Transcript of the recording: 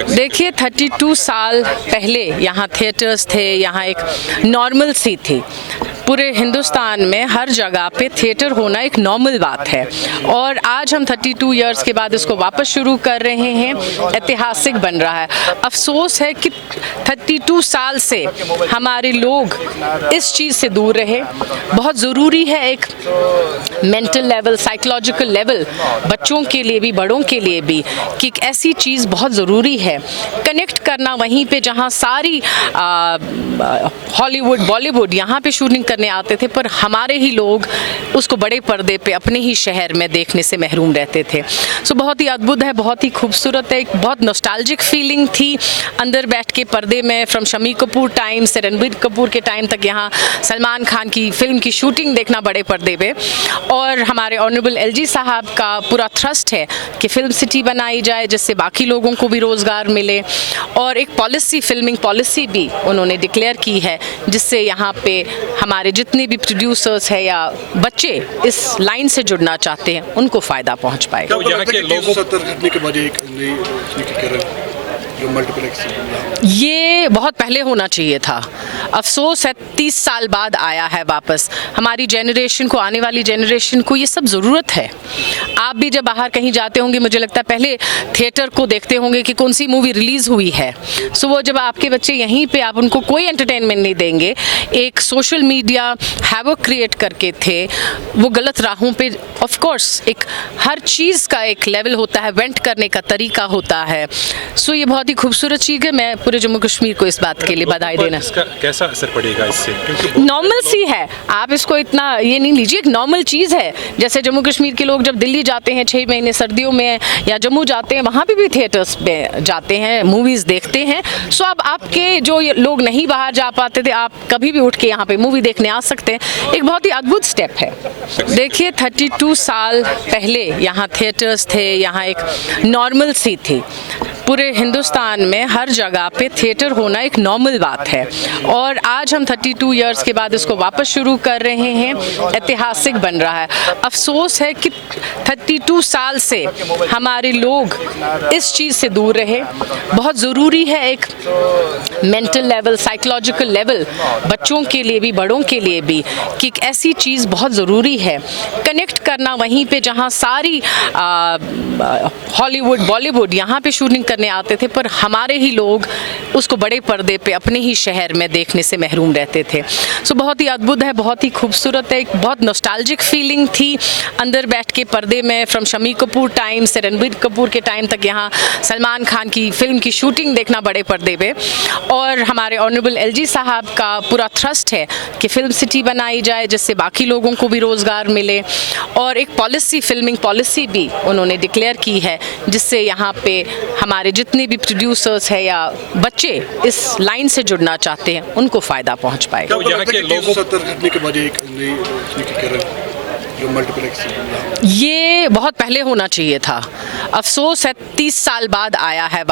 देखिए 32 साल पहले यहाँ थिएटर्स थे, यहाँ एक नॉर्मल सी थी। पूरे हिंदुस्तान में हर जगह पे थिएटर होना एक नॉर्मल बात है और आज हम 32 इयर्स के बाद इसको वापस शुरू कर रहे हैं। ऐतिहासिक बन रहा है। अफसोस है कि 32 साल से हमारे लोग इस चीज़ से दूर रहे। बहुत ज़रूरी है एक मेंटल लेवल, साइकोलॉजिकल लेवल, बच्चों के लिए भी बड़ों के लिए भी, कि एक ऐसी चीज़ बहुत ज़रूरी है कनेक्ट करना वहीं पे जहाँ सारी हॉलीवुड, बॉलीवुड यहाँ पे शूटिंग करने आते थे, पर हमारे ही लोग उसको बड़े पर्दे पे अपने ही शहर में देखने से महरूम रहते थे। सो बहुत ही अद्भुत है, बहुत ही खूबसूरत है। एक बहुत नॉस्टैल्जिक फीलिंग थी अंदर बैठ के पर्दे में। फ्रॉम शम्मी कपूर टाइम से रणबीर कपूर के टाइम तक यहाँ सलमान खान की फिल्म की शूटिंग देखना बड़े पर्दे पे। और हमारे ऑनरेबल एलजी साहब का पूरा थ्रस्ट है कि फिल्म सिटी बनाई जाए जिससे बाकी लोगों को भी रोज़गार मिले, और एक पॉलिसी, फिल्मिंग पॉलिसी भी उन्होंने डिक्लेयर की है जिससे यहाँ पे हमारे जितने भी प्रोड्यूसर्स हैं या बच्चे इस लाइन से जुड़ना चाहते हैं उनको फ़ायदा पहुँच पाएगा। तो यहाँ के लोगों ये बहुत पहले होना चाहिए था। अफसोस है 30 साल बाद आया है वापस। हमारी जनरेशन को, आने वाली जनरेशन को ये सब ज़रूरत है। आप भी जब बाहर कहीं जाते होंगे, मुझे लगता है पहले थिएटर को देखते होंगे कि कौन सी मूवी रिलीज़ हुई है। सो वो जब आपके बच्चे यहीं पे, आप उनको कोई एंटरटेनमेंट नहीं देंगे, एक सोशल मीडिया हैवक क्रिएट करके थे, वो गलत राहों पे। ऑफ कोर्स एक हर चीज़ का एक लेवल होता है, वेंट करने का तरीका होता है। सो ये बहुत ही खूबसूरत चीज़ है। मैं पूरे जम्मू कश्मीर को इस बात के लिए बधाई देना। इसका कैसा असर पड़ेगा इससे? नॉर्मल सी है, आप इसको इतना ये नहीं लीजिए, एक नॉर्मल चीज़ है। जैसे जम्मू कश्मीर के लोग जब दिल्ली जाते हैं 6 महीने सर्दियों में, या जम्मू जाते हैं, वहाँ पे भी थिएटर्स में जाते हैं, मूवीज़ देखते हैं। सो अब आपके जो लोग नहीं बाहर जा पाते थे, आप कभी भी उठ के यहाँ पे मूवी देखने आ सकते हैं। एक बहुत ही अद्भुत स्टेप है। देखिए 32 साल पहले यहाँ थिएटर्स थे, यहाँ एक नॉर्मल सी थी। पूरे हिंदुस्तान में हर जगह पे थिएटर होना एक नॉर्मल बात है और आज हम 32 इयर्स के बाद इसको वापस शुरू कर रहे हैं। ऐतिहासिक बन रहा है। अफसोस है कि 32 साल से हमारे लोग इस चीज़ से दूर रहे। बहुत ज़रूरी है एक मेंटल लेवल, साइकोलॉजिकल लेवल, बच्चों के लिए भी बड़ों के लिए भी, कि एक ऐसी चीज़ बहुत ज़रूरी है कनेक्ट करना वहीं पे जहाँ सारी हॉलीवुड, बॉलीवुड यहाँ पे शूटिंग करने आते थे, पर हमारे ही लोग उसको बड़े पर्दे पे अपने ही शहर में देखने से महरूम रहते थे। सो बहुत ही अद्भुत है, बहुत ही खूबसूरत है। एक बहुत नॉस्टैल्जिक फीलिंग थी अंदर बैठ के पर्दे में। फ्रॉम शम्मी कपूर टाइम से रणबीर कपूर के टाइम तक यहाँ सलमान खान की फिल्म की शूटिंग देखना बड़े पर्दे पे। और हमारे ऑनरेबल एलजी साहब का पूरा थ्रस्ट है कि फिल्म सिटी बनाई जाए जिससे बाकी लोगों को भी रोज़गार मिले, और एक पॉलिसी, फिल्मिंग पॉलिसी भी उन्होंने डिक्लेयर की है जिससे यहाँ पे हमारे जितने भी प्रोड्यूसर्स हैं या बच्चे इस लाइन से जुड़ना चाहते हैं उनको फ़ायदा पहुँच पाएगा। तो यहाँ के लोगों ये बहुत पहले होना चाहिए था। अफसोस है 30 साल बाद आया है।